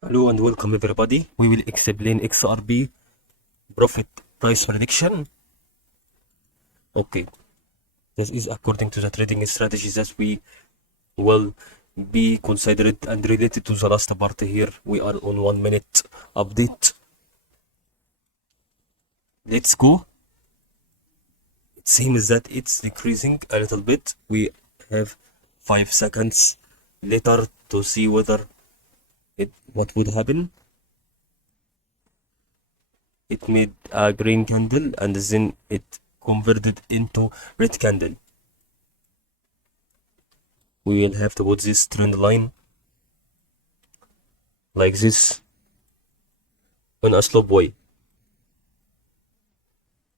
Hello and welcome everybody. We will explain XRP profit price prediction. Okay, this is according to the trading strategies that we will be considered and related to the last part here. We are on 1 minute update. Let's go. It seems that it's decreasing a little bit. We have 5 seconds later to see whether what would happen. It made a green candle and then it converted into red candle. We will have to put this trend line like this on a slope way,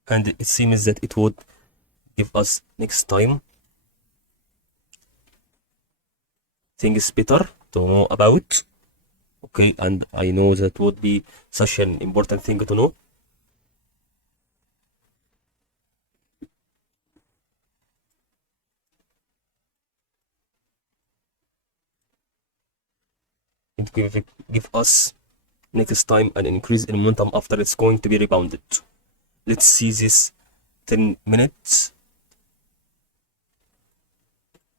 and it seems that it would give us next time things better to know about. Okay, and I know that would be such an important thing to know. It will give us next time an increase in momentum after it's going to be rebounded. Let's see this 10 minutes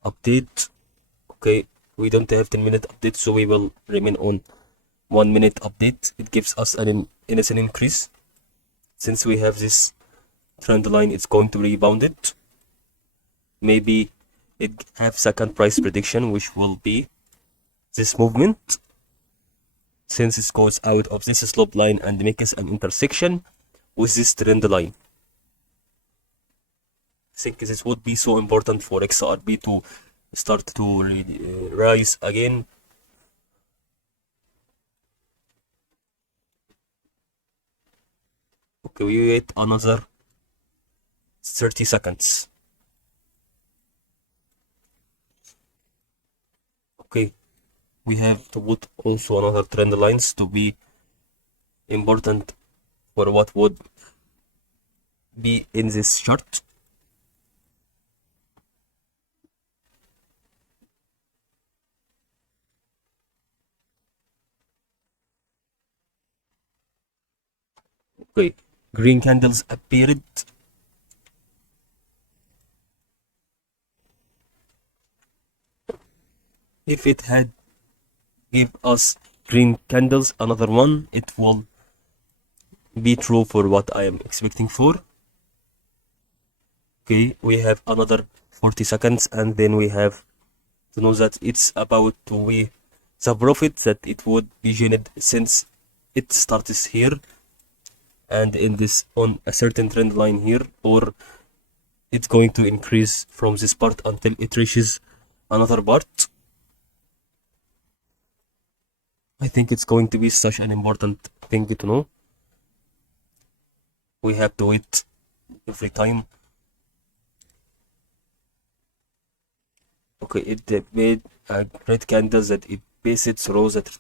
update. Okay, we don't have 10-minute update, so we will remain on 1 minute update. It gives us an innocent increase. Since we have this trend line, it's going to rebound it. Maybe it have second price prediction, which will be this movement. Since it goes out of this slope line and makes an intersection with this trend line. I think this would be so important for XRP to start to rise again. Okay, we wait another 30 seconds. Okay, we have to put also another trend lines to be important for what would be in this chart. Okay, green candles appeared. If it had give us green candles, another one, it will be true for what I am expecting for. Okay, we have another 40 seconds and then we have to know that it's about to be the profit that it would be generated since it starts here and in this on a certain trend line here, or it's going to increase from this part until it reaches another part. I think it's going to be such an important thing to know. We have to wait every time. Okay, it made a red candle that it passes through the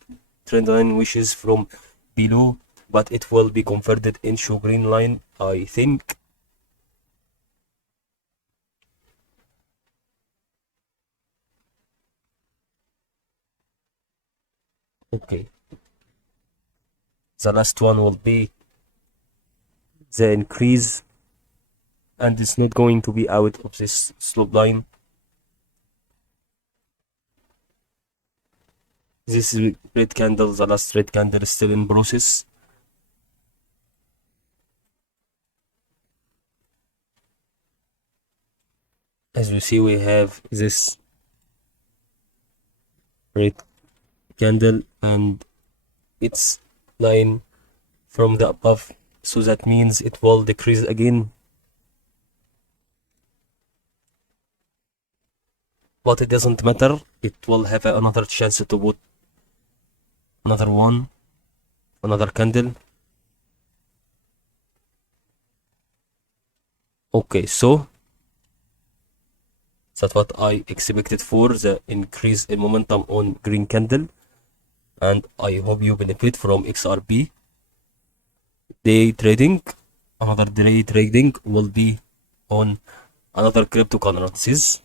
trend line, which is from below, but it will be converted into green line, I think. Okay, the last one will be the increase, and it's not going to be out of this slope line. This is red candle, the last red candle is still in process. As you see, we have this red candle and its line from the above, so that means it will decrease again, but it doesn't matter. It will have another chance to put another one, another candle. Okay, so that's what I expected for the increase in momentum on green candle, and I hope you benefit from XRP day trading. Another day trading will be on another cryptocurrencies.